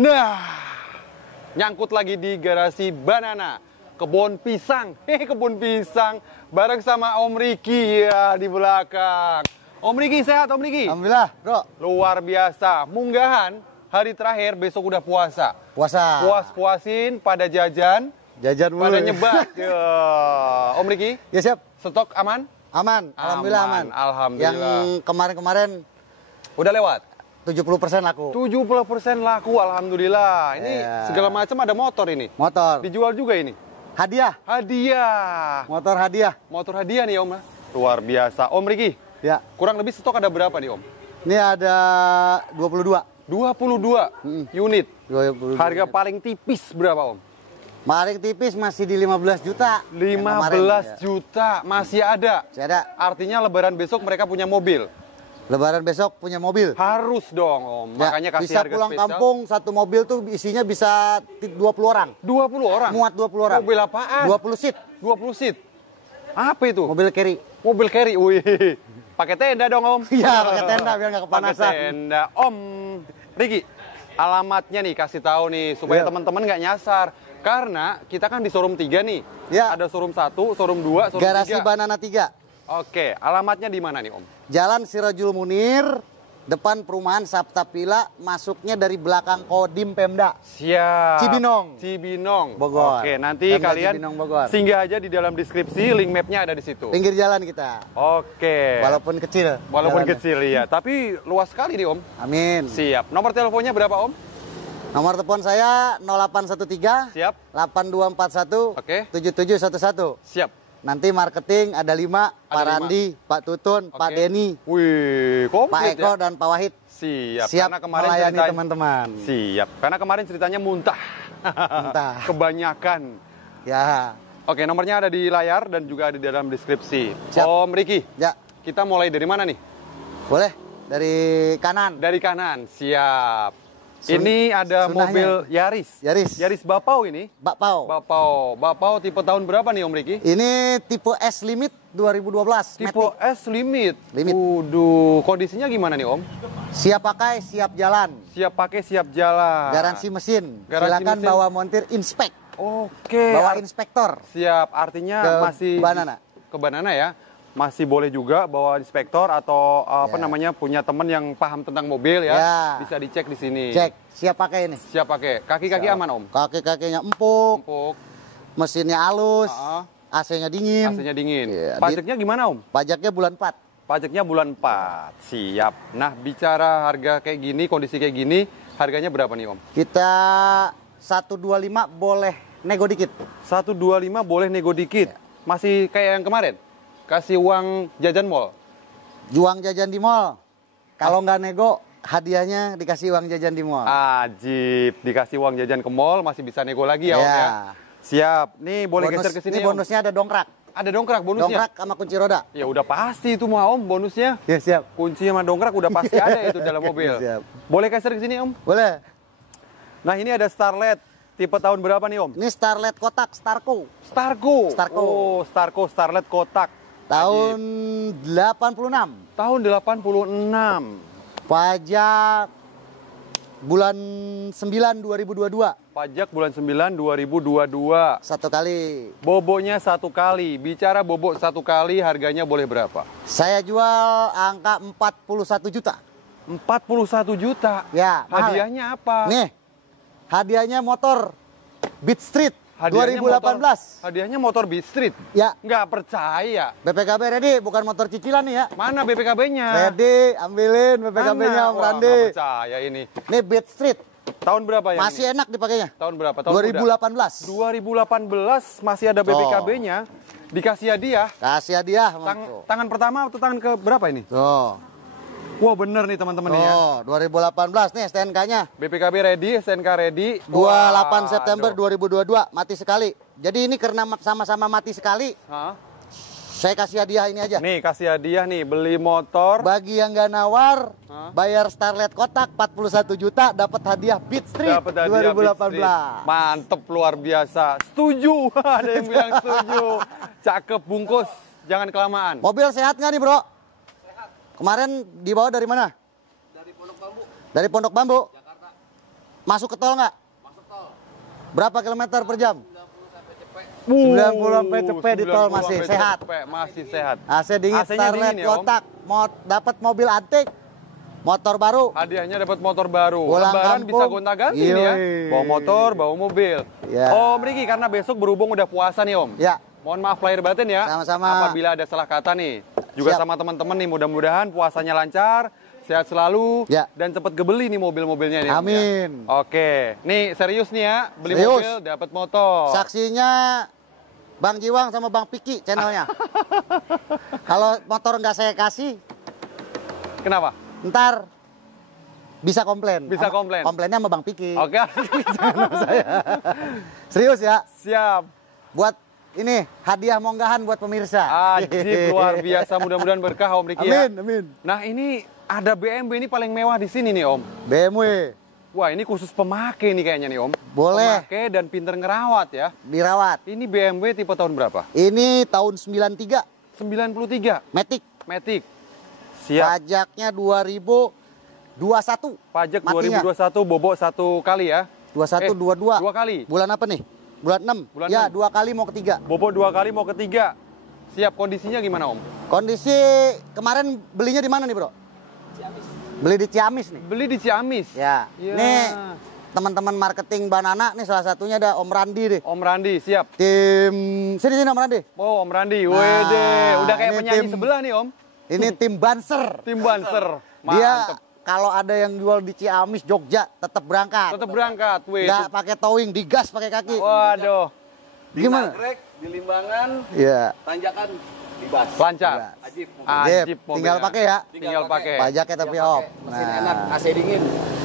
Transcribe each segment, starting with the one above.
Nah, nyangkut lagi di garasi Banana, kebun pisang. Kebun pisang bareng sama Om Riki ya di belakang. Om Riki sehat, Om Riki? Alhamdulillah, bro. Luar biasa. Munggahan hari terakhir besok udah puasa. Puasa. Puas-puasin pada jajan. Jajan mulu. Pada nyebat. Ya. Om Riki? Ya siap. Stok aman? Aman. Alhamdulillah aman. Alhamdulillah. Yang kemarin-kemarin udah lewat? 70% laku. 70% laku, alhamdulillah. Ini segala macam ada motor ini. Motor. Dijual juga ini. Hadiah. Hadiah. Motor hadiah. Motor hadiah nih Om. Luar biasa. Om Riki. Ya. Kurang lebih stok ada berapa nih Om? Ini ada 22. 22 unit. 22 Harga unit. paling tipis berapa Om? Paling tipis masih di 15 juta. 15 juta masih ada. Masih ada. Artinya lebaran besok mereka punya mobil. Lebaran besok punya mobil. Harus dong Om. Ya, Makanya kasih bisa harga pulang spesial. kampung satu mobil tuh isinya bisa 20 orang. 20 orang? Muat 20 orang. Mobil apaan? 20 seat. 20 seat. Apa itu? Mobil carry. Mobil carry. Wih. Pakai tenda dong Om. Iya, pakai tenda biar nggak kepanasan. Pakai tenda. Om Riki, alamatnya nih kasih tahu nih supaya teman-teman nggak nyasar. Karena kita kan di showroom 3 nih. Ya. Ada showroom 1, showroom 2, showroom Garasi 3. Banana 3. Oke, alamatnya di mana nih Om? Jalan Sirajul Munir, depan perumahan Saptapila, masuknya dari belakang Kodim Pemda. Siap. Cibinong. Cibinong. Bogor. Oke, nanti Pemda kalian Cibinong, Bogor. singgah aja di dalam deskripsi, link mapnya ada di situ. Pinggir jalan kita. Oke. Walaupun kecil. Walaupun jalannya. kecil ya, tapi luas sekali nih Om. Amin. Siap. Nomor teleponnya berapa Om? Nomor telepon saya 0813 Siap. 8241 Oke. 7711. Siap. Nanti marketing ada 5, Pak 5. Randi, Pak Tutun, Pak Oke. Denny, Wih, Pak komplit Eko ya. dan Pak Wahid. Siap. Siap Karena kemarin melayani ceritain- teman-teman. Siap. Karena kemarin ceritanya muntah. Muntah. Kebanyakan. Ya. Oke, nomornya ada di layar dan juga ada di dalam deskripsi. Siap. Om Riki, Ya, kita mulai dari mana nih? boleh dari kanan. Dari kanan. Siap. Ini ada sunahnya. mobil Yaris. Yaris. Bapau ini. Bakpao. Bapau tipe tahun berapa nih Om Riki? Ini tipe S Limit 2012. Tipe Matic. S Limit. Limit. Waduh, kondisinya gimana nih Om? Siap pakai, siap jalan. Siap pakai, siap jalan. Garansi mesin. Garansi Silakan mesin. bawa montir inspek. Oke. Bawa inspektor. Siap, artinya Ke masih Banana. Ke Banana ya. Masih boleh juga bawa inspektor atau apa Ya. namanya punya teman yang paham tentang mobil ya. Ya. Bisa dicek di sini. Cek, siap pakai ini. Siap pakai. Kaki-kaki Siap. aman Om. Kaki-kakinya empuk, Empuk. mesinnya halus, Ah. AC-nya dingin. AC-nya dingin. Iya, Pajaknya gimana Om? Pajaknya bulan 4. Pajaknya bulan 4. Siap. Nah, bicara harga kayak gini, kondisi kayak gini, harganya berapa nih Om? Kita 125 boleh nego dikit. 125 boleh nego dikit. Masih kayak yang kemarin? Kasih uang jajan mall. Juang jajan di mall. Kalau nggak nego, hadiahnya dikasih uang jajan di mall. Ajib, dikasih uang jajan ke mall masih bisa nego lagi ya Om Ya. ya. Siap. Nih boleh Bonus, geser ke sini ini Om. bonusnya ada dongkrak. Ada dongkrak bonusnya. Dongkrak sama kunci roda. Ya udah pasti itu mah Om bonusnya. Ya siap. Kunci sama dongkrak udah pasti ada itu dalam mobil. Siap. Boleh geser ke sini Om. Boleh. Nah, ini ada Starlet. Tipe tahun berapa nih Om? Ini Starlet kotak, Starco. Starco. Starco. Oh, Starco Starlet kotak. Tahun 86. Tahun 86. Pajak bulan 9 2022. Pajak bulan 9 2022. Satu kali. Boboknya 1 kali. Bicara bobok 1 kali harganya boleh berapa? Saya jual angka 41 juta. 41 juta. Ya, mahal. Hadiahnya apa? Nih, hadiahnya motor Beat Street Hadiahnya 2018. Hadiahnya motor Beat Street. Ya, Nggak percaya. BPKB ready, bukan motor cicilan nih ya. Mana BPKB-nya? Ready, ambilin BPKB-nya Om Wah, Randi. nggak percaya ini. Nih Beat Street, Tahun berapa ya? masih enak dipakainya. Tahun berapa? Tahun 2018. 2018 masih ada BPKB-nya. Dikasih hadiah. Kasih hadiah. Tuh. Tangan pertama atau tangan ke berapa ini? Tuh. Wah bener nih teman-teman nih ya. Oh, 2018 nih STNK-nya. BPKB ready, STNK ready. 28 September Waduh. 2022 mati sekali. Jadi ini karena sama-sama mati sekali, Hah? saya kasih hadiah ini aja. Nih kasih hadiah nih, beli motor. Bagi yang nggak nawar, Hah? bayar Starlet kotak 41 juta, dapat hadiah Beat Street Dapat hadiah 2018. Beat Street. Mantep luar biasa. Setuju. Ada yang bilang setuju. Cakep bungkus. Jangan kelamaan. Mobil sehat nggak nih bro? Kemarin dibawa dari mana? Dari Pondok Bambu, Dari Pondok Bambu. Jakarta. Masuk ke tol nggak? Masuk tol. Berapa kilometer per jam? 90 sampai cepet di tol masih sehat. Masih sehat. AC dingin, starlet kotak, dapat mobil antik, motor baru. Hadiahnya dapat motor baru. Pulang Lebaran kampung. bisa gonta-ganti nih ya. Bawa motor, bawa mobil. Ya. Om Riki, karena besok berhubung udah puasa nih Om. Ya. Mohon maaf lahir batin ya. Sama-sama. Apabila ada salah kata nih. Juga Siap. sama teman-teman nih, mudah-mudahan puasanya lancar, sehat selalu, Ya. dan cepet kebeli nih mobil-mobilnya nih. Om, ya. Amin. Oke, nih serius nih ya, beli Serius. mobil dapat motor. Saksinya Bang Jiwang sama Bang Piki channelnya. Kalau motor nggak saya kasih, Kenapa? ntar bisa komplain. Bisa komplain. Komplainnya sama Bang Piki. Oke. Serius ya. Siap. Buat ini hadiah monggahan buat pemirsa. Ajib, luar biasa. Mudah-mudahan berkah Om Riki ya. Amin, amin. Nah ini ada BMW ini paling mewah di sini nih Om. BMW Wah ini khusus pemakai nih kayaknya nih Om. boleh Pemakai dan pinter ngerawat ya. dirawat. Ini BMW tipe tahun berapa? Ini tahun 93, 93. Matic. Matic. Siap. Pajaknya 2021. Pajak Matinya. 2021 bobok 1 kali ya. 21, 22. 2 kali. Bulan apa nih? Bulan 6. Bulan Ya, 6. 2 kali mau ketiga. Bobok 2 kali mau ketiga. Siap, kondisinya gimana Om? Kondisi kemarin belinya di mana nih, Bro? Beli di Ciamis nih. Beli di Ciamis. Ya. Ya. Nih teman-teman marketing Banana nih salah satunya ada Om Randi deh. Om Randi, siap. Tim sini Om Randi. Oh Om Randi, Nah, wede. Udah kayak ini penyanyi tim- sebelah nih Om. Ini tim Banser. Tim Banser. Dia Mantep. kalau ada yang jual di Ciamis, Jogja, tetap berangkat. Tetap berangkat. Weh, Nggak pakai towing, digas pakai kaki. waduh. Gimana? Nagrek, di Limbangan, Iya. tanjakan, dibas. Lancar. Ajib. Ajib, mobilnya. tinggal pakai ya. Tinggal pakai. Pajaknya tapi Tinggal off. pakai. Mesin Nah. enak, AC dingin,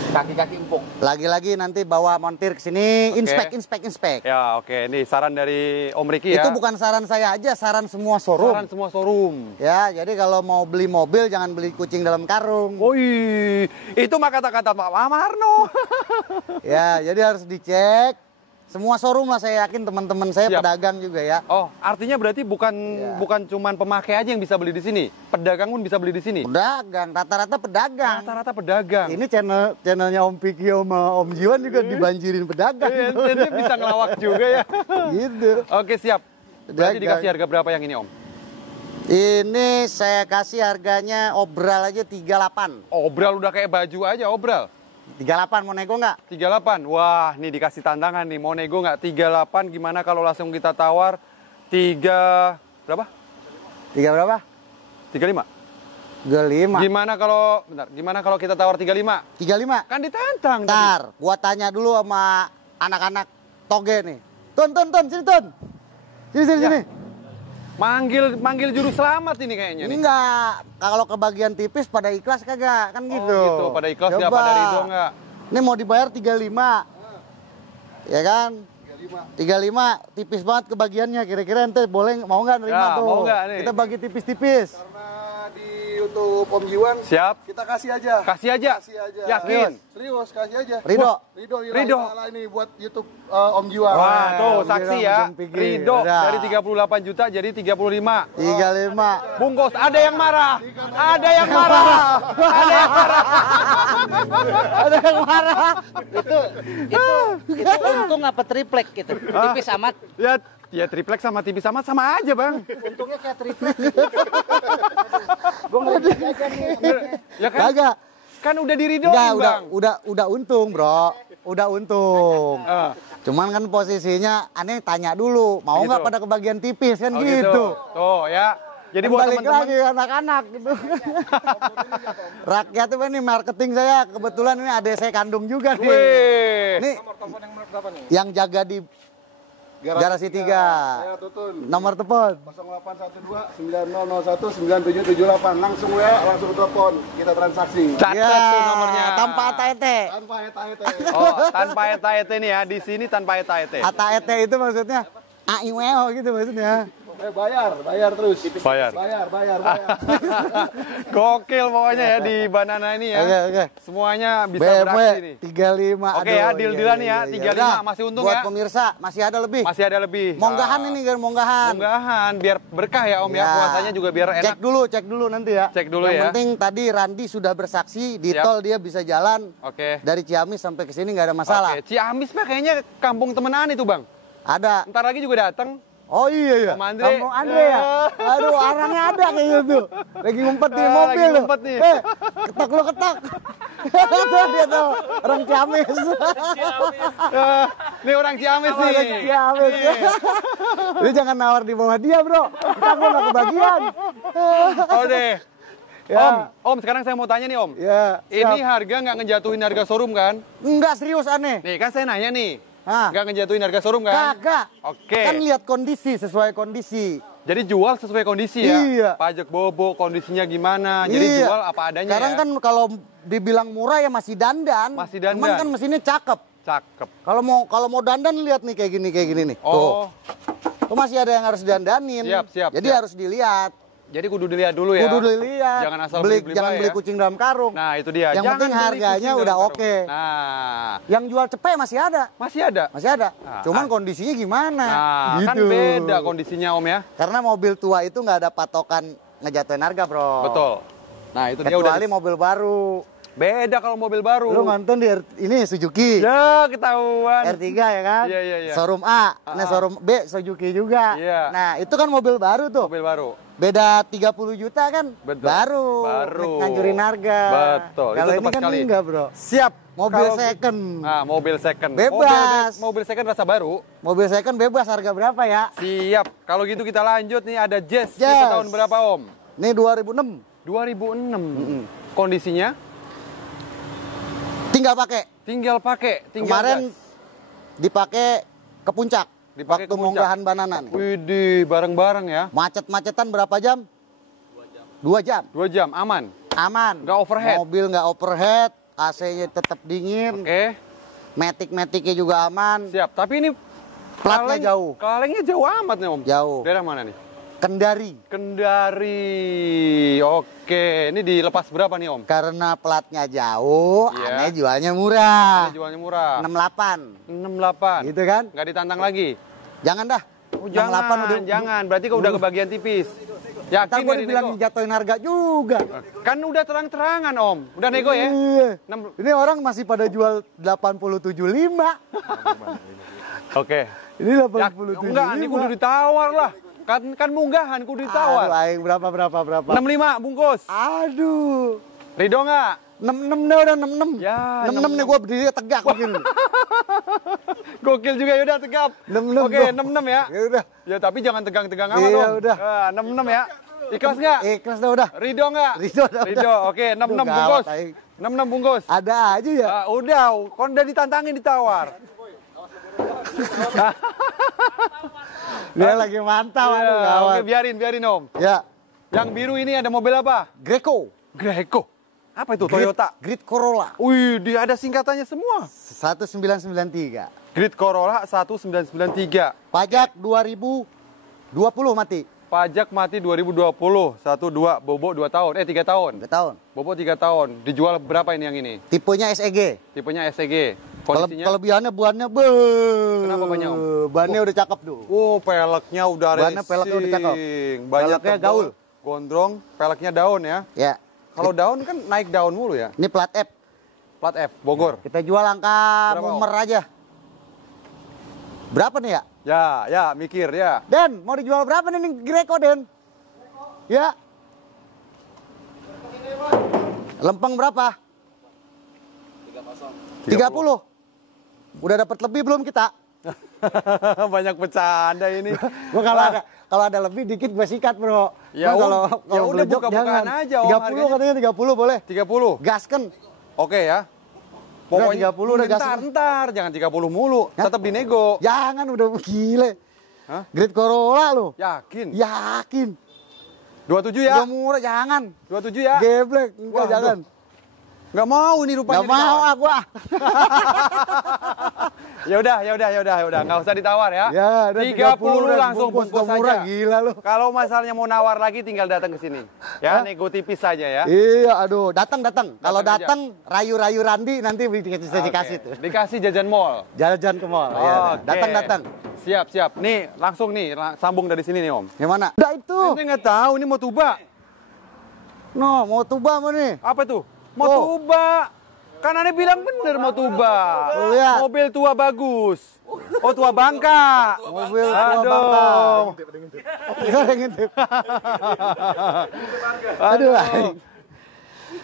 kaki-kaki empuk. Lagi-lagi nanti bawa montir ke sini, inspek. Ya oke, nih saran dari Om Riki ya. Itu bukan saran saya aja, saran semua showroom. saran semua showroom. Ya, jadi kalau mau beli mobil jangan beli kucing dalam karung. Woi, itu mah kata-kata Pak Marno. Ya, jadi harus dicek. Semua showroom lah, saya yakin teman-teman saya Siap. pedagang juga ya. Oh, artinya berarti bukan Ya. bukan cuman pemakai aja yang bisa beli di sini. Pedagang pun bisa beli di sini. Pedagang, rata-rata pedagang. Rata-rata pedagang. Ini channelnya Om Piki sama Om Jiwan juga dibanjirin pedagang. Ente bisa ngelawak juga ya. Gitu. Oke, siap. Berarti Pedagang. dikasih harga berapa yang ini, Om? Ini saya kasih harganya obral aja 38. Obral udah kayak baju aja, obral. 38 mau nego nggak? 38. Wah, nih dikasih tantangan nih. Mau nego nggak? 38 gimana kalau langsung kita tawar 3 berapa? 3 berapa? 35. 35. Gimana kalau kita tawar 35? 35. Kan ditantang tadi. Ntar, gua tanya dulu sama anak-anak toge nih. Tun, sini Tun. Sini. Ya. Manggil juru selamat ini kayaknya nih. Enggak, kalau kebagian tipis pada ikhlas kagak, kan gitu. Oh, gitu. Pada ikhlas nggak, Coba. pada ridho nggak? Ini mau dibayar 35. Ya kan? 35 tipis banget kebagiannya. Kira-kira ente boleh mau nggak nerima Ya, tuh? mau nggak nih? Kita bagi tipis-tipis. Karena di YouTube Om Jiwan, Siap. kita kasih aja. Kasih aja. Kasih aja. Yakin? Serius, kasih aja. Ridho. Ridho, Ridho. ini buat YouTube Om Jiwan. Wah, tuh Om saksi Jiwan ya. macam pikir. Ridho Udah. dari 38 juta jadi 35. 35. Bungkus, ada yang marah. Ada yang marah. Ada yang marah. Ada yang marah. Itu untung apa triplek gitu. Tipis amat. Ya triplek sama tipis sama aja, Bang. Untungnya kayak triplek. Gue ngerti aja nih. Ya kan? Kagak. Kan udah diridoin, Enggak, Bang. udah untung, Bro. Udah untung. Ah. Cuman kan posisinya aneh tanya dulu, mau Gitu. nggak pada kebagian tipis kan Oh, gitu. Tuh, ya. Jadi Kan buat balik teman-teman lagi anak-anak gitu. Rakyat itu ini marketing saya kebetulan ini adik saya kandung juga nih. Wih. Nih yang jaga di Garasi 3. Ya, Tutun. Nomor telepon 0812 9001 9778. Langsung WA, langsung telepon. Kita transaksi. Catat tuh nomornya. Tanpa eta-ete. Tanpa eta-eta. Oh, tanpa eta-ete nih ya. Di sini tanpa eta-ete. Eta-ete itu maksudnya AIWO gitu maksudnya. Bayar terus. Bayar. Bayar. Gokil pokoknya ya di Banana ini ya. Oke. Semuanya bisa BMW beraksi nih. 35. Oke ya, deal-dealan ya, 35 Udah, masih untung buat ya. pemirsa masih ada lebih. Masih ada lebih. Monggahan Nah, ini kan monggahan. Monggahan biar berkah ya Om ya. Puasanya juga biar enak. Cek dulu nanti ya. Cek dulu Yang ya. penting tadi Randi sudah bersaksi di Siap. tol dia bisa jalan. Oke. Dari Ciamis sampai ke sini nggak ada masalah. Oke, Ciamis mah kayaknya kampung temenan itu Bang. Ada. Ntar lagi juga datang. Oh iya. Om Andre. Kampung Andre ya. Aduh, orangnya ada kayak gitu. Lagi ngumpet di mobil lagi loh. ngumpet nih. Ketok lo ketok. Tuh dia tuh orang Ciamis. Ini orang Ciamis nih. Orang Ciamis. Lu jangan nawar di bawah dia, Bro. Kita gua nggak kebagian. Oh deh. Ya. Om, sekarang saya mau tanya nih Om. Ya. Ini siap. harga nggak ngejatuhin harga showroom kan? Enggak serius aneh. Nih kan saya nanya nih. Hah? Nggak ngejatuhin harga showroom kan? Kagak. Oke. Kan lihat kondisi sesuai kondisi. Jadi jual sesuai kondisi ya? Iya. Pajak bobo, kondisinya gimana? Jadi Iya. jual apa adanya Sekarang ya? kan kalau dibilang murah ya masih dandan. Masih dandan. Cuman kan mesinnya cakep. Cakep. Kalau mau dandan lihat nih kayak gini nih. Oh, Tuh masih ada yang harus dandanin. Siap. Jadi harus dilihat. jadi kudu dilihat dulu ya? Kudu dilihat. Jangan asal jangan beli-beli beli ya? kucing dalam karung. Nah itu dia. Yang Jangan penting beli harganya kucing udah dalam karung. oke. Nah, Yang jual cepet masih ada. masih ada? Masih ada. Nah, Cuman kondisinya gimana? Nah, kan Gitu. beda kondisinya Om ya? Karena mobil tua itu nggak ada patokan ngejatuhin harga, Bro. Betul. Nah itu dia udah. Kecuali mobil baru. Beda kalau mobil baru. Lu nonton di ini Suzuki. Ya ketahuan. R3 ya kan? Iya. Showroom A, nah showroom B Suzuki juga. Iya. Nah, itu kan mobil baru tuh. Mobil baru. Beda 30 juta kan? Betul. Baru. Baru. Ngancurin harga. Betul. Kalau Itu ini tepat kan sekali. enggak, Bro. Siap. Mobil Kalau- second. Nah, mobil second. Bebas. Mobil second rasa baru. Mobil second bebas harga berapa ya? Siap. Kalau gitu kita lanjut nih ada Jazz. Jazz. Kita tahun berapa Om? Ini 2006. 2006. Kondisinya Tinggal pakai. tinggal Kemarin gas. dipakai ke puncak. Dipakai waktu ke puncak. monggahan Banana nih. Widih, bareng-bareng ya. Macet-macetan berapa jam? 2 jam. 2 jam aman. Aman. Nggak overhead. Mobil nggak overhead, AC-nya tetap dingin, Oke. matic-maticnya juga aman. Siap. Tapi ini Platnya jauh. Kelalengnya jauh amat nih Om. Jauh. Daerah mana nih? Kendari. Kendari. Oke, ini dilepas berapa nih Om? Karena platnya jauh, Iya. aneh jualnya murah. Ini jualnya murah. 68. 68. Gitu kan? Nggak ditantang lagi? Jangan dah. Oh, jangan. Berarti kau udah kebagian tipis. Ntar Yakin gue nggak dibilang dinego? jatuhin harga juga. Kan udah terang-terangan Om. Udah nego ya? Iya. 6. Ini orang masih pada jual 87,5. Oke. Ini Ya, 87,5. enggak, ini kudu ditawar lah. Kan munggahan kudu Aduh, ditawar. aing berapa? 65 bungkus. Aduh. Ridho nggak? 66 dah udah 66. Ya, 66 nih gue berdiri tegak begini. Gokil juga yaudah tegap. 66 Oke, gua. 66 ya. Ya udah. Ya tapi jangan tegang-tegang amat Iya, Om. udah. 66 ya. Ikhlas nggak? Ikhlas dah udah. Ridho nggak? Ridho dah, udah. Ridho, oke 66 Aduh, bungkus. gawat, aing. 66 bungkus. Ada aja ya. Udah, kon udah ditantangin ditawar. Dia lagi mantap, aduh Iya, gawat. oke, biarin Om. Ya, Yang biru ini ada mobil apa? Greco. Greco. Apa itu? Toyota. Grid Corolla. Wih, dia ada singkatannya semua. 1993. Grid Corolla 1993. Pajak 2020 mati. Pajak mati 2020. 1 2 bobo 2 tahun. 3 tahun. 3 tahun. Bobo 3 tahun. Dijual berapa ini yang ini? Tipenya SEG. Tipenya SCG. Kondisinya? Kelebihannya bannya Kenapa bannya, Om? Bannya udah cakep tuh. Oh, peleknya udah Bannya racing. peleknya udah cakep. Banyak Peleknya tebal, gaul. Gondrong, peleknya daun ya. Ya. Kalau daun kan naik daun mulu ya. Ini plat F. Plat F, Bogor. Kita jual angka Berapa, Om? mumer aja. Berapa nih ya? Ya, mikir ya. Den, mau dijual berapa nih Greco, Den? Ya. Lempeng berapa? 30. Udah dapat lebih belum kita? Banyak bercanda ini. Gua kalau ada lebih dikit gue sikat, Bro. Ya Gua udah belejok buka-bukaan jangan. aja, Om, 30 harganya. katanya 30 boleh. 30. Gasken. Oke ya. Udah, Pokoknya 30 udah gas. Ntar, jangan 30 mulu. Ya? Tetap dinego. Jangan udah gile. Hah? Grid Corolla lo. Yakin? Yakin. 27 ya? Udah murah jangan. 27 ya? Geblek, enggak Waduh. jangan. Nggak mau ini rupanya. Nggak mau ditawar. ah gua. Ya udah, nggak usah ditawar ya. Ya, udah 30 udah langsung bungkus murah, saja. gila lu. Kalau masalahnya mau nawar lagi tinggal datang ke sini. Ya, nego tipis saja ya. Iya, aduh, datang. Kalau aja. datang rayu-rayu Randi nanti bisa dikasih tuh. Dikasih jajan mall. Jalan-jalan ke mall. Ya, Oke. datang. Siap. Nih, langsung nih sambung dari sini nih, Om. Gimana? Udah itu. Ini nggak tahu, ini mau tuba. No, mau tuba mau nih. Apa tuh? Mau Oh. tuba. Kan Ane bilang bener mau tuba. Lihat. Mobil tua bagus. Oh, tua Bangka. Mobil tua Aduh. Bangka. Ngintip. Aduh.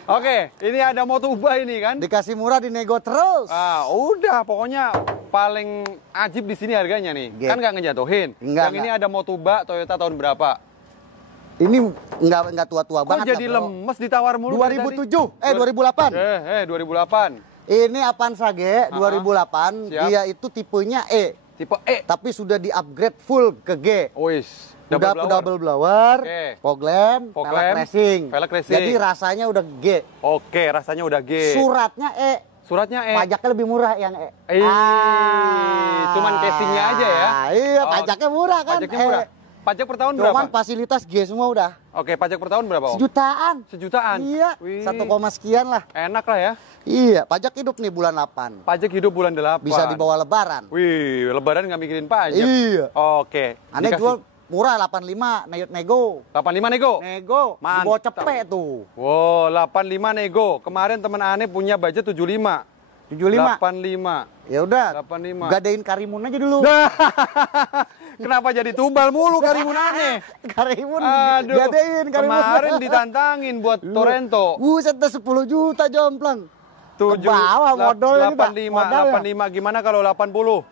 Oke, ini ada mau tuba ini kan? Dikasih murah dinego terus. Ah, udah pokoknya paling ajib di sini harganya nih. Oke. Kan nggak ngejatuhin. Enggak, Yang ini ada Motuba Toyota tahun berapa? Ini enggak tua-tua Kok banget. jadi lah, bro. lemes ditawar mulu dari tadi? 2007, 2008. 2008. Ini Avanza G 2008, Siap. dia itu tipenya E, Tipe E. tapi sudah di-upgrade full ke G. Wis. Udah double blower, Oke. fog lamp, Fog velg lamp, racing. velg racing. Jadi rasanya udah G. Oke, rasanya udah G. Suratnya E, Suratnya E. pajaknya lebih murah yang E. Cuman casingnya aja ya. Iya, Oh, pajaknya murah kan. Pajaknya E. murah. Pajak per tahun Cuman berapa? fasilitas G semua udah. Oke, pajak per tahun berapa, Om? Sejutaan. Sejutaan? Iya, Wih. 1, sekian lah. Enak lah ya. Iya, pajak hidup nih bulan 8. Pajak hidup bulan 8. Bisa dibawa lebaran. Wih, lebaran nggak mikirin pajak. Iya. Oke. Aneh Dikasih jual murah 85, nego. 85 nego. Nego, Mantap. dibawa cepet tuh. Wow, 85 nego. Kemarin teman Ane punya budget 75. 75. 85. Ya udah. 85. Gadein Karimun aja dulu. Kenapa jadi tumbal mulu Karimun Ane? Karimun Aduh. gadein Karimun. Kemarin ditantangin buat Torrento. Buset dah 10 juta jomplang. 7, Ke bawah modalnya nih, Pak. 85, Modalnya. 85 gimana kalau 80?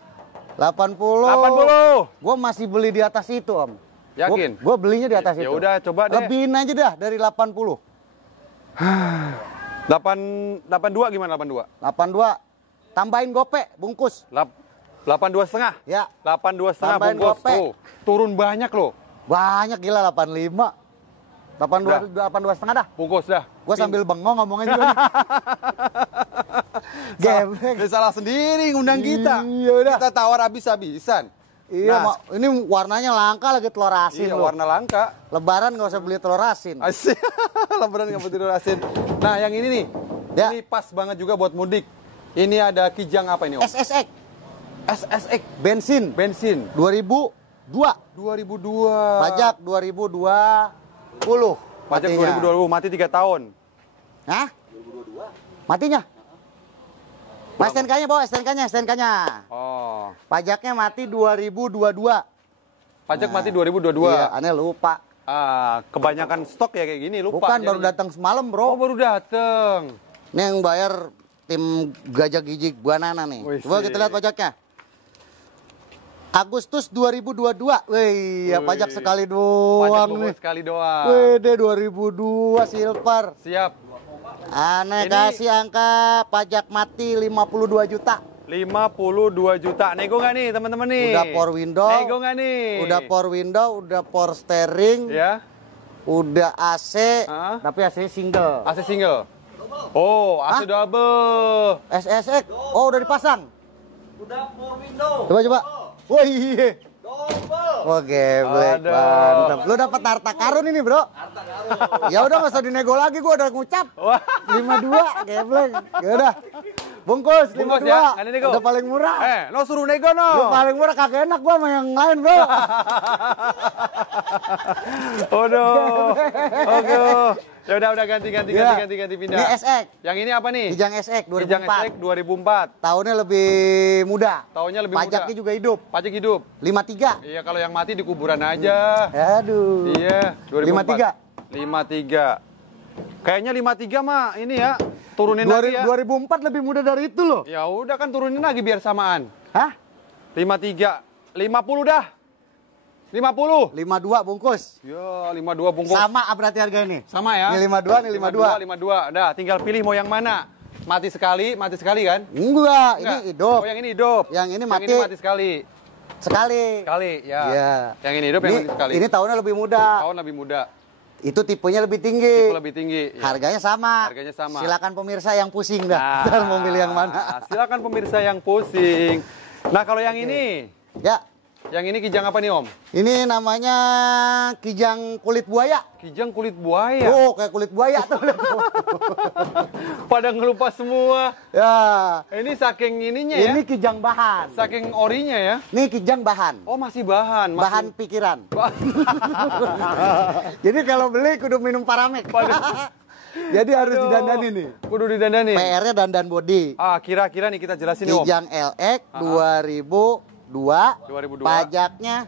80. 80. Gua masih beli di atas itu, Om. Yakin? Gua belinya di atas Ya itu. udah, coba deh. Lebihin aja dah dari 80. 82 gimana 82? 82. Tambahin gope bungkus. 82 setengah? Ya. 82 setengah Tambahin bungkus. gope. Tuh, turun banyak loh. Banyak gila 85. 82 setengah dah. Bungkus dah. Gua sambil bengong ngomongnya juga nih. Geblek. Dia salah sendiri ngundang kita. Iya, udah. Kita tawar habis-habisan. Iya, Nah, ini warnanya langka lagi telur asin iya, loh. warna langka. Lebaran nggak usah beli telur asin. Asik. Lebaran nggak betul asin. Nah, yang ini nih. Ya. Ini pas banget juga buat mudik. Ini ada Kijang apa ini, Om? SSX SSX bensin bensin 2002. 2002. Pajak 2020. Pajak matinya. 2020 mati 3 tahun. Hah? Matinya? Mas STNK-nya bawa STNK-nya. Oh. Pajaknya mati 2022. Pajak Nah, mati 2022. Iya, aneh lupa. Ah, kebanyakan stok ya kayak gini, lupa. Bukan baru jadinya. datang semalam, Oh, Bro. baru datang. Ini yang bayar tim Gajah Gijik Banana nih. Wih, Coba kita lihat pajaknya. Agustus 2022. Wih, ya pajak sekali Pajak doang bobot nih. sekali doang. Wih, 2002 silver. Siap. Aneh Ini- kasih angka pajak mati 52 juta. 52 juta. Nego nggak nih teman-teman nih? Udah power window. Nego nggak nih? Udah power window, udah power steering, Ya. udah AC, Hah? tapi AC single. AC single. Oh, AC double. SSX, oh udah dipasang. Udah power window. Coba. Wah iya. Wah geblek, Aduh. mantap. Lu dapat harta karun ini, Bro. Ya udah nggak usah dinego lagi, gua udah ngucap. Wah. 52, geblek. Ya udah. Bungkus 52. Bungkus ya, nggak ada nego. Udah paling murah. No suruh nego no. Lu paling murah kagak enak gua sama yang lain, Bro. Aduh. Oke. Ya udah ganti Ya. pindah. Ini SX. Yang ini apa nih? Kijang SX Kijang 2004. SX 2004. Tahunnya lebih muda. Tahunnya lebih Pajaknya muda. juga hidup. Pajak hidup. 53. Iya, kalau yang mati di kuburan aja. Aduh. Iya, 53. 53. Kayaknya 53 mah ini ya, turunin lagi ya. 2004 lebih muda dari itu loh. Ya udah kan turunin lagi biar samaan. Hah? 53. 50 dah. 50. 52 bungkus. Ya, 52 bungkus. Sama berarti harga ini. Sama ya? Ini 52, ini 52. 52. Dah, tinggal pilih mau yang mana. Mati sekali kan? Enggak, Enggak. ini hidup. Oh, yang ini hidup. Yang ini mati. Yang ini mati sekali. Sekali. Sekali, ya. Iya. Yang ini hidup, yang mati sekali. Ini tahunnya lebih muda. Tahun lebih muda. Itu tipenya lebih tinggi. Tipe lebih tinggi. Ya. Harganya sama. Harganya sama. Silakan pemirsa yang pusing dah. Mau milih yang mana? Silakan pemirsa yang pusing. Nah, kalau yang ini, Ya, yang ini kijang apa nih Om? ini namanya kijang kulit buaya. Kijang kulit buaya. Oh, kayak kulit buaya tuh. Pada ngelupas semua. Ya, Ini saking ininya ya. ini kijang bahan. Saking orinya ya. Ini kijang bahan. Oh, masih bahan. Masih... Bahan pikiran. Jadi kalau beli kudu minum Paramek. Jadi harus didandani nih. Kudu didandani. PR-nya dandan body. Ah, kira-kira nih kita jelasin nih Om. Kijang LX 2002, 2002. pajaknya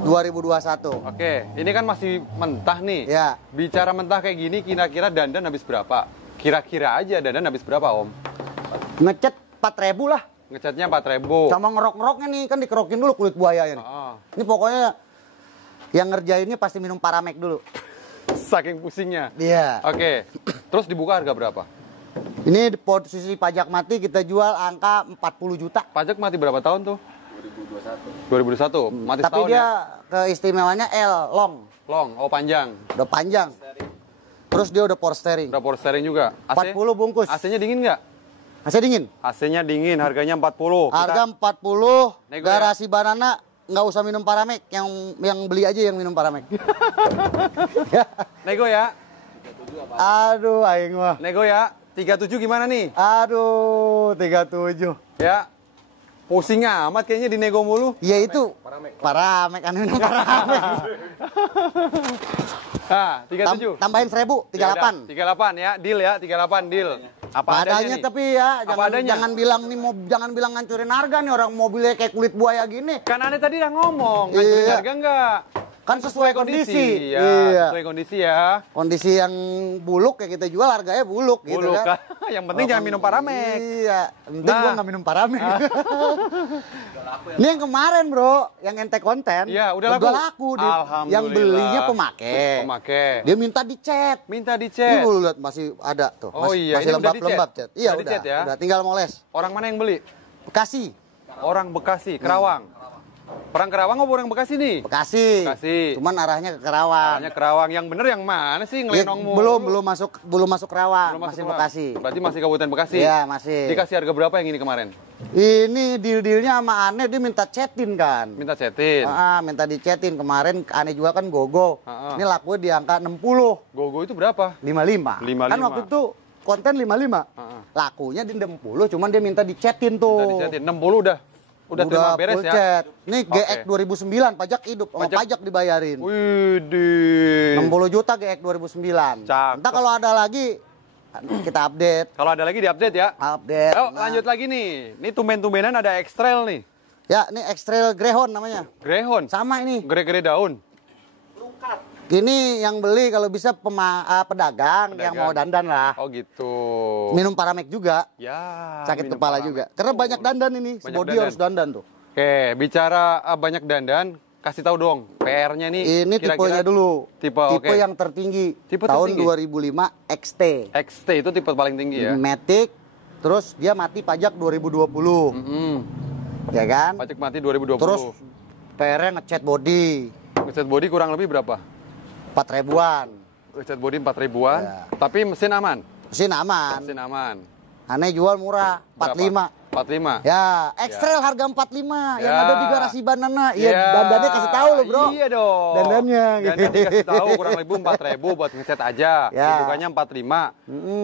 2021. Oke, ini kan masih mentah nih. Ya. Bicara mentah kayak gini, kira-kira dandan habis berapa? Kira-kira aja dandan habis berapa Om? Ngecat 4.000 lah. Ngecatnya 4.000. Sama ngerok-ngeroknya nih, kan dikerokin dulu kulit buayanya nih. Ah. Ini pokoknya yang ngerjainnya pasti minum Paramek dulu. Saking pusingnya. Iya. Oke, terus dibuka harga berapa? Ini di posisi pajak mati kita jual angka 40 juta. Pajak mati berapa tahun tuh? 2021. Mati Tapi setahun dia ya? keistimewanya L, long. Long, oh panjang. Udah panjang. Terus dia udah power steering. Udah power steering juga. AC? 40 bungkus. AC-nya dingin nggak? Masih dingin? AC-nya dingin, harganya 40. Harga 40, Nego garasi Banana nggak usah minum Paramek, yang beli aja yang minum Paramek. Nego ya? Aduh, aing mah. Nego ya? 37 gimana nih? Aduh, 37. Ya? Pusing amat kayaknya di nego mulu. Ya itu Paramek kan minum Paramek. Nah, 37. Tambahin 1000, 38. 38 ya, deal ya, 38 deal. Apa Padanya adanya nih? tapi ya Apa adanya? jangan bilang ngancurin harga nih, orang mobilnya kayak kulit buaya gini. Kan Anda tadi udah ngomong, ngancurin Iya. harga enggak? Kan sesuai kondisi. Ya, Iya. sesuai kondisi ya. Kondisi yang buluk ya kita jual harganya buluk gitu Buluk kan. kan. Yang penting jangan minum Paramek. Iya, penting Nah. gua nggak minum Paramek. Ini yang kemarin bro, yang ente konten. Iya, udah laku. Alhamdulillah. Yang belinya pemakai. Pemakai. Dia minta dicet. Minta Ini dicet. lu lihat masih ada tuh. Oh iya, masih ini udah lembab-lembab dicet? cet. Iya Udah udah. dicet ya? Udah tinggal moles. Orang mana yang beli? Bekasi. Orang Bekasi, Kerawang. Orang Kerawang apa orang Bekasi nih? Bekasi. Bekasi. Cuman arahnya ke Kerawang. Arahnya Kerawang. Yang bener yang mana sih Ya, ngelenong belum masuk Kerawang, Belum masih masuk Bekasi. Berarti masih Kabupaten Bekasi? Iya, masih. Dikasih harga berapa yang ini kemarin? Ini deal-dealnya sama Ane, dia minta cetin kan. Minta cetin. Minta dicetin. Kemarin Ane juga kan gogo. Ini lakunya di angka 60. Gogo itu berapa? 55. 55. Kan waktu itu konten 55. Lakunya di 60, cuman dia minta dicetin tuh. Minta dicetin. 60 udah terima beres full ya? cet. Ini Oke. GX 2009, pajak hidup, sama Pajak- pajak dibayarin. Widih. 60 juta GX 2009. Cakep. Entah kalau ada lagi, kita update. Kalau ada lagi diupdate ya? Update. Oh, Nah. lanjut lagi nih. Ini tumben-tumbenan ada X-Trail nih. Ya, ini X-Trail Greyhound namanya. Greyhound. Sama ini. Gere-gere daun. Ini yang beli kalau bisa pedagang yang mau dandan lah. Oh gitu. Minum Paramek juga. Ya. Sakit minum kepala Paramek. juga. Karena banyak dandan ini. Banyak Body dandan. harus dandan tuh. Oke, bicara banyak dandan, kasih tahu dong PR-nya nih. Ini kira-kira tipenya dulu. Tipe, oke. yang tertinggi. Tipe tahun tertinggi? 2005 XT. XT itu tipe paling tinggi ya. Matic. Terus dia mati pajak 2020. Ya kan? Pajak mati 2020. Terus PR-nya ngecat body. Ngecat body kurang lebih berapa? 4 ribuan. Ngecat body 4 ribuan, Ya. tapi mesin aman. Mesin aman. Mesin aman. Aneh jual murah, 45. 45. Ya, X-Trail harga 45 yang Ya. ada di garasi Banana. Iya, Ya. dandannya kasih tahu lo, Bro. Iya dong. Dandannya gitu. Dandan dikasih tahu kurang lebih 4.000 buat ngecat aja. Ya. Dibukanya 45.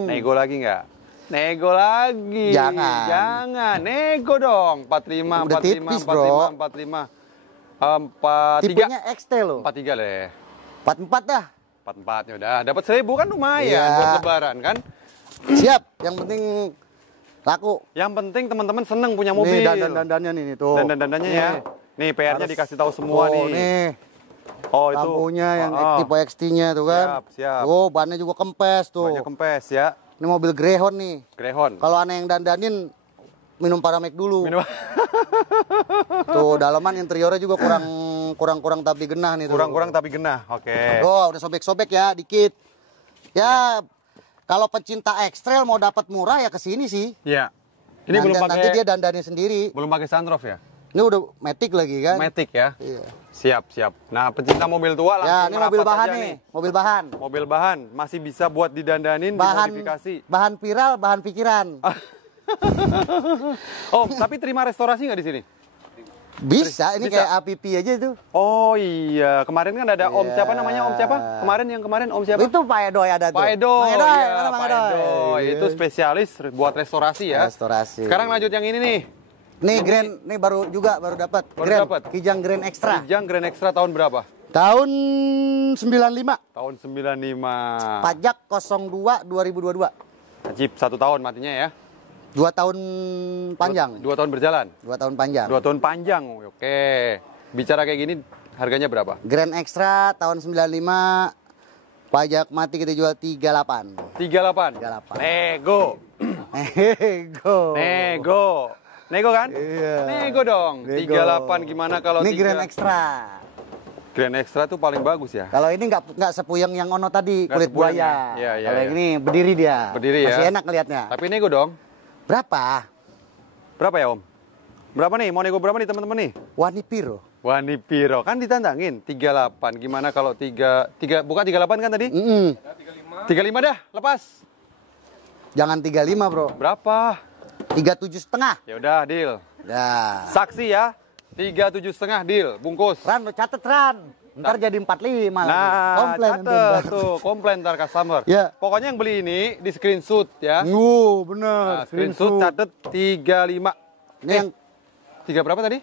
Nego lagi nggak? Nego lagi. Jangan. Jangan. Nego dong. 45, Udah 45, tipis, 45, Bro. 45. 43. Tipenya XT lo. 43 deh. 44 dah. 44 ya udah. Dapat 1.000 kan lumayan Iya. buat lebaran kan? Siap, yang penting laku. Yang penting teman-teman seneng punya mobil. Nih dandan-dandannya nih tuh. Dandan-dandannya ya. Nih PR-nya Harus- dikasih tahu semua Oh, nih. Oh itu. Lampunya yang Oh, tipe XT-nya tuh kan. Siap, siap. Oh, bannya juga kempes tuh. banyak kempes ya. Ini mobil Greyhound nih. Greyhound. Kalau aneh yang dandanin minum Paramek dulu. Minum. Tuh, dalaman interiornya juga kurang tapi genah nih tuh. Kurang-kurang tapi genah. Oke. Oh, udah sobek-sobek ya dikit. Ya, kalau pecinta X-Trail mau dapat murah ya ke sini sih. Iya. Ini belum pakai Nanti dia dandanin sendiri. belum pakai sunroof ya? Ini udah Matic lagi kan? Matic ya. Iya. Siap, siap. Nah, pecinta mobil tua langsung Ya, ini mobil merapat bahan aja nih, mobil bahan. Mobil bahan masih bisa buat didandanin, Bahan dimodifikasi. bahan viral, bahan pikiran. Om, tapi terima restorasi nggak di sini? Bisa, ini Bisa. kayak APP aja itu. Oh iya, kemarin kan ada Om Iya. siapa namanya? Om siapa? Kemarin Om siapa? Itu Pak Edoy ada tuh. Pak Edo. Pak Edoy, Iya, mana Pak Pak Edoy? Edo. Itu spesialis buat restorasi ya. Restorasi. Sekarang lanjut yang ini nih. Nih Grand, nih baru dapat. Baru Grand, dapat. Kijang Grand Extra. Kijang Grand Extra tahun berapa? Tahun 95. Tahun 95. Pajak 02 2022. Ajib 1 tahun matinya ya. 2 tahun panjang. 2 tahun berjalan. 2 tahun panjang. 2 tahun panjang. Oke. Bicara kayak gini harganya berapa? Grand Extra tahun 95. Pajak mati kita jual 38. 38. 38. Nego. Ego. Nego kan? Iya. Nego dong. Nego. 38 gimana kalau Ini Grand Extra. Grand Extra tuh paling bagus ya. Kalau ini nggak sepuyeng yang ono tadi, Nggak kulit sepuyeng buaya. ya? Iya, iya, Kalau iya. yang ini berdiri dia. Berdiri ya. Masih enak ngelihatnya. Tapi nego dong. Berapa? Berapa ya Om? Berapa nih? Mau nego berapa nih teman-teman nih? Wani Piro. Wani Piro kan ditantangin 38. Gimana kalau 3 bukan 38 kan tadi? 35 dah, lepas. Jangan 35 bro. Berapa? 37,5. Ya udah, deal. Ya. Saksi ya. 37,5 deal, bungkus. Ran, lo catet Ran. Ntar jadi 45 lagi. Nah, Komplain nanti catet ntar. tuh, komplain ntar customer. Ya. Pokoknya yang beli ini di screenshot ya. Bener. Nah, screenshot catet 35. Ini yang 3 berapa tadi?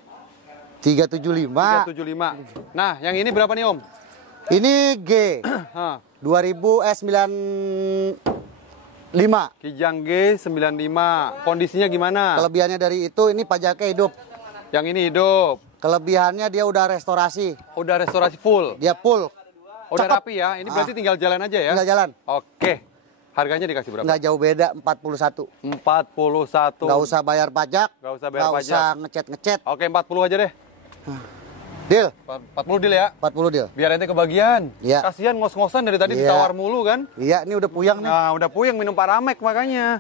375. 375. Nah, yang ini berapa nih Om? Ini G. Hah. 2000 95. Kijang G 95. Kondisinya gimana? Kelebihannya dari itu ini pajaknya hidup. Yang ini hidup. Kelebihannya dia udah restorasi. Udah restorasi full. Dia full. Udah Cakep. rapi ya. Ini berarti tinggal jalan aja ya. Tinggal jalan. Oke. Harganya dikasih berapa? Nggak jauh beda 41. 41. Nggak usah bayar pajak. Nggak usah bayar nggak pajak. usah ngecet-ngecet. Oke, 40 aja deh. Deal. 40 deal ya. 40 deal. Biar ente kebagian. Iya. Kasihan ngos-ngosan dari tadi Iya. ditawar mulu kan. Iya, ini udah puyang nih. Nah, udah puyeng minum Paramek makanya.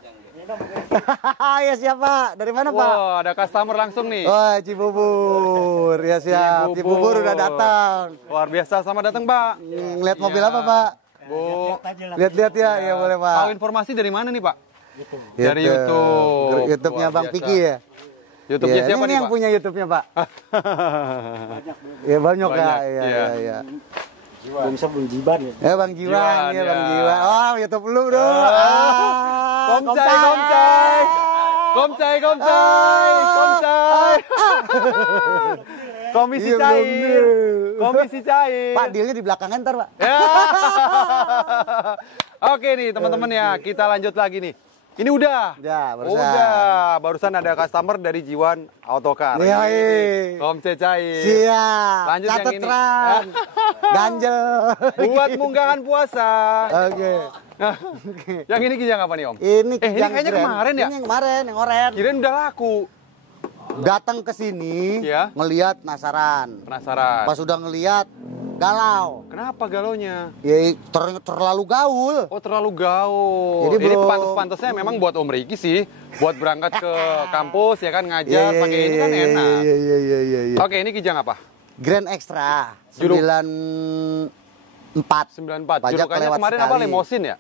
Ya siapa? Dari mana Pak? Wah, ada customer langsung nih. Wah, Cibubur. Ya siap. Cibubur udah datang. Luar biasa, sama datang, Pak. Ngeliat mobil Iya. apa Pak? Bu, Lihat-lihat ya, ya boleh Pak. tahu informasi dari mana nih, Pak? Dari YouTube. YouTube-nya Luar Bang biasa. Piki ya. YouTube-nya Iya, siapa ini nih, yang Pak? punya YouTube-nya Pak. Ya banyak ya. Banyak, Iya, iya. iya. Belum bisa belum jiban ya. Ya Bang Jiwan, Jiwan, ya Bang ya. Jiwan. Oh, YouTube lu bro. Komcai, komcai. Komcai, komcai. Komcai. Komisi Iya, belum cair. deal. Komisi cair. Pak, dealnya di belakang ntar Pak. Ya. Oke nih teman-teman ya, kita lanjut lagi nih. Ini udah. Ya, barusan. Udah. Barusan ada customer dari Jiwan Autocar. Iya, Ini, iya. Komce cair. Siap. Lanjut yang Catet ini. Ran. Ganjel. Buat munggahan puasa. Oke. Nah, yang ini kijang apa nih Om? Ini Ini kijang kayaknya grand. kemarin ya? Ini yang kemarin, yang oren. Kirain udah laku. Datang ke sini, Iya. ngelihat penasaran. Penasaran. Pas udah ngelihat, galau. Kenapa galaunya? Ya terlalu gaul. Oh terlalu gaul. Jadi Ini belum- pantas-pantasnya memang buat Om Riki sih. Buat berangkat ke kampus ya kan, Iya, ngajar. Pakai ini kan enak. Iya. Oke, ini kijang apa? Grand Extra Juruk. 94. 94. Pajak Julukannya kelewat kemarin apa? sekali. Limosin ya?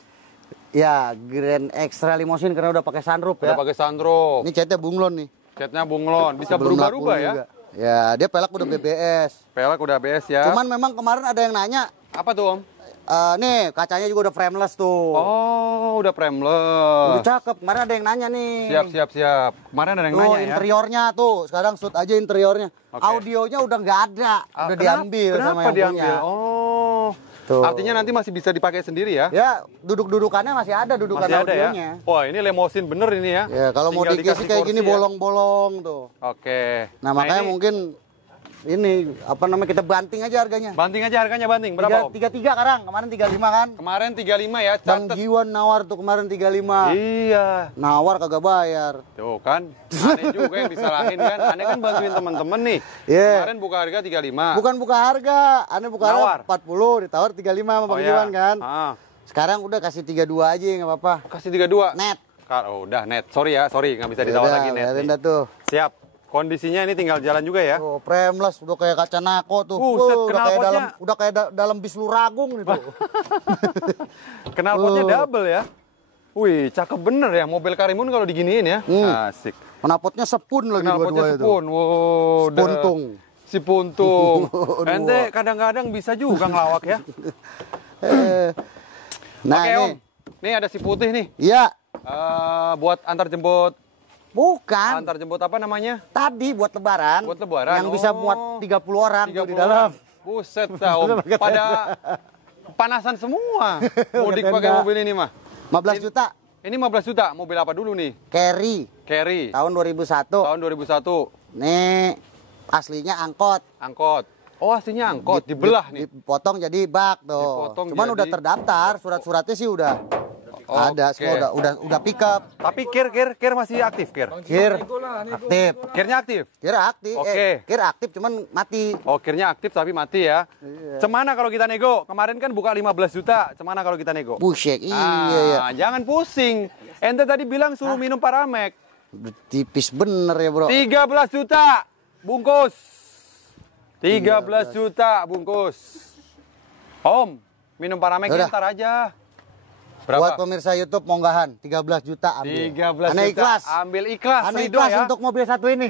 Ya, Grand Extra limosin karena udah pakai sunroof ya. Udah pakai sunroof. Ini catnya bunglon nih. Catnya bunglon. Bisa Sebelum berubah-ubah laku ya? juga. Ya, dia pelek udah BBS. Pelek udah BS ya. Cuman memang kemarin ada yang nanya, Apa tuh Om? nih kacanya juga udah frameless tuh. Oh, udah frameless. Udah cakep. Kemarin ada yang nanya nih. Siap. Kemarin ada yang Tuh nanya ya. interiornya tuh, sekarang shoot aja interiornya. Oke. Audionya udah nggak ada, udah diambil Kenapa sama yang diambil? punya. Oh. Tuh. Artinya nanti masih bisa dipakai sendiri ya? Ya, duduk-dudukannya masih ada dudukan Masih ada ya? audionya. Wah, ini limosin bener ini ya. Ya, kalau mau Tinggal dikasih dikasih kayak kursi gini ya. bolong-bolong tuh. Oke. Nah, makanya ini mungkin ini apa namanya kita banting aja harganya. banting aja harganya banting. Berapa Om? 33 sekarang, kemarin 35 kan? Kemarin 35 ya, Bang catet. Jiwan nawar tuh kemarin 35. Iya. Nawar kagak bayar. Tuh kan, aneh juga yang disalahin kan. Aneh kan bantuin teman-teman nih. Iya. Kemarin buka harga 35. Bukan buka harga, aneh buka Nawar. harga 40, ditawar 35 sama Bang Oh, Jiwan ya. kan. Ah. Sekarang udah kasih 32 aja nggak apa-apa. Kasih 32. Net. Oh, udah net. Sorry nggak bisa ditawar Yaudah, lagi net. biarin nih. dah tuh. Siap. Kondisinya ini tinggal jalan juga ya. Tuh, frameless udah kayak kaca nako tuh. Buset, Udah kayak knalpotnya. dalam bis Luragung nih tuh. Knalpotnya double ya. Wih, cakep bener ya mobil Karimun kalau diginiin ya. Asik. Knalpotnya sepun lagi Knalpotnya dua-dua itu. sepun. Wow, Puntung. Si puntung. Ente kadang-kadang bisa juga ngelawak ya. Nah, Oke, ini. Om. Nih ada si putih nih. Iya, Buat antar jemput. bukan. Antar jemput apa namanya? Tadi buat lebaran. Buat lebaran. Yang bisa muat 30 orang tuh di 30 dalam. orang. Buset dah, Om. Pada panasan semua. Mudik Pakai pakai tenda. mobil ini mah. 15 juta. Ini 15 juta. Mobil apa dulu nih? Carry Carry. tahun 2001. Tahun 2001. Nih aslinya angkot. Angkot. Oh, aslinya angkot. Dibelah nih. Dipotong jadi bak tuh. Dipotong Cuman jadi- udah terdaftar, surat-suratnya sih udah. Ada, Oke. semua udah pick up. Tapi kir masih aktif, kir. Kir aktif. Kirnya aktif. Kir aktif. Oke. Kir aktif cuman mati. Oh, kirnya aktif tapi mati ya. Cemana kalau kita nego? Kemarin kan buka 15 juta. Cemana kalau kita nego? Bushek. Iya ya. Jangan pusing. Ente tadi bilang suruh minum Paramek. Tipis bener ya, Bro. 13 juta bungkus. 13 juta bungkus. Om, minum Paramek Yaudah. ntar aja. Buat Berapa? pemirsa YouTube monggahan 13 juta ambil. 13 Ane juta. ikhlas. Ambil ikhlas. Ane Ridho ikhlas ya. untuk mobil satu ini.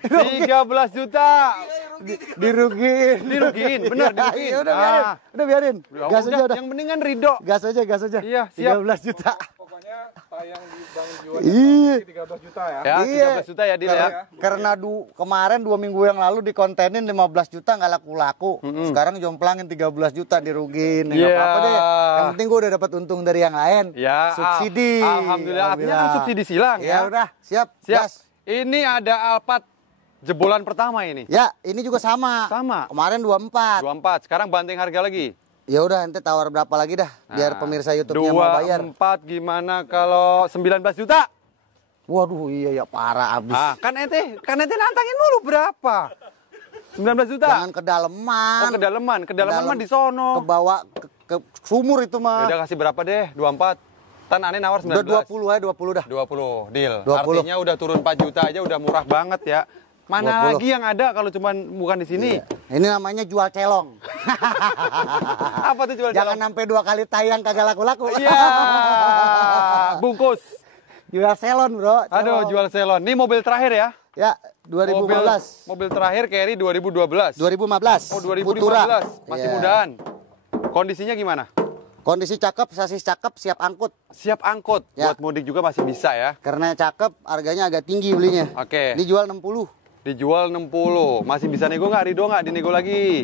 13 juta. Dirugiin. Dirugiin, bener dirugiin. Iya, udah biarin. Udah biarin. Ya Gas aja udah. Yang mendingan Ridho. Gas aja, gas aja. Iya, siap. 13 juta. Pokoknya tayang di Bang Juan Iya. 13 juta ya. Ya, 13 juta ya, Dil ya. Karena kemarin 2 minggu yang lalu dikontenin 15 juta nggak laku-laku. Sekarang jomplangin 13 juta dirugiin. Nggak Iya. apa-apa deh. Yang penting gue udah dapat untung dari yang lain. Ya, Subsidi. Alhamdulillah. Artinya kan subsidi silang Ya ya. udah, siap. Siap. Gas. Ini ada Alphard jebolan pertama ini. Ya, ini juga sama. Sama. Kemarin 24. 24. Sekarang banting harga lagi. Ya udah, ente tawar berapa lagi dah biar pemirsa YouTube-nya mau bayar. 24 gimana kalau 19 juta? Waduh, iya ya parah abis. Kan ente nantangin mulu berapa? 19 juta. Jangan kedalaman. Oh, kedalaman. Kedalaman mah di sono. Ke bawah ke sumur itu mah. Udah kasih berapa deh? 24. Tan aneh nawar 19. Udah 20 aja, 20 dah. 20 deal. 20. Artinya udah turun 4 juta aja udah murah banget ya. Mana 20. lagi yang ada kalau cuman bukan di sini? Iya. Ini namanya jual celong. Apa tuh jual Jangan jalan? sampai 2 kali tayang kagak laku-laku. Iya. Bungkus. Jual selon, Bro. Aduh, Celong. jual selon. Ini mobil terakhir ya? Ya, 2015. Mobil terakhir Carry 2012. 2015. Oh, 2015. Putura. Masih Iya. mudahan. Kondisinya gimana? Kondisi cakep, sasis cakep, siap angkut. Siap angkut. Ya. Buat mudik juga masih bisa ya. Karena cakep, harganya agak tinggi belinya. Oke. Dijual 60. Dijual 60. Masih bisa nego nggak? Ridho nggak dinego lagi?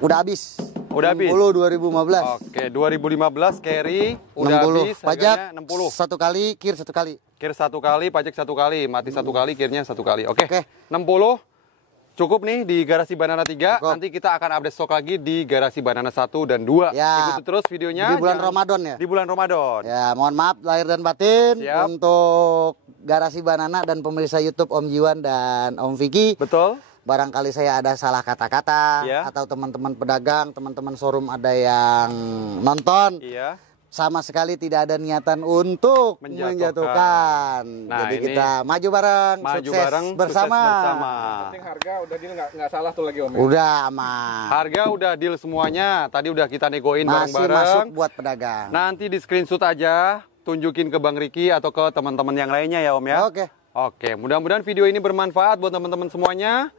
Udah habis. Udah habis? 60 2015. Oke, 2015 Carry udah 60. habis. Pajak Harganya 60. 1 kali, kir 1 kali. Kir 1 kali, pajak 1 kali, mati 1 kali, kirnya 1 kali. Oke. Oke. 60. Cukup nih di Garasi Banana 3. Cukup. Nanti kita akan update stok lagi di Garasi Banana 1 dan 2. Ya. Ikuti terus videonya. Di bulan Jangan- Ramadan ya? Di bulan Ramadan. Ya, mohon maaf lahir dan batin Siap. untuk Garasi Banana dan pemirsa YouTube Om Jiwan dan Om Vicky. Betul? Barangkali saya ada salah kata-kata Iya. atau teman-teman pedagang, teman-teman showroom ada yang nonton. Iya. Sama sekali tidak ada niatan untuk Menjatuhkan. menjatuhkan. Nah, Jadi ini kita maju bareng, Maju sukses bareng, bersama. sukses bersama. Penting harga udah deal nggak salah tuh lagi Om. Udah aman. Harga udah deal semuanya. Tadi udah kita negoin Masih masuk bareng-bareng. buat pedagang. Nanti di screenshot aja, tunjukin ke Bang Riki atau ke teman-teman yang lainnya ya Om ya. Oke. Oke, mudah-mudahan video ini bermanfaat buat teman-teman semuanya.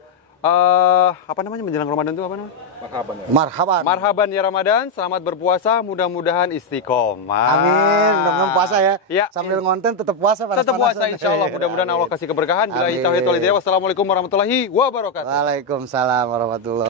Apa namanya menjelang Ramadan itu apa namanya? Marhaban ya. Marhaban. Marhaban ya Ramadan, selamat berpuasa, mudah-mudahan istiqomah. Amin. Mudah-mudahan puasa ya. Ya. Sambil ngonten tetap puasa Tetap puasa insya Allah, mudah-mudahan Allah kasih keberkahan. Bila Amin. tauhid wal hidayah. Wassalamualaikum warahmatullahi wabarakatuh. Waalaikumsalam warahmatullahi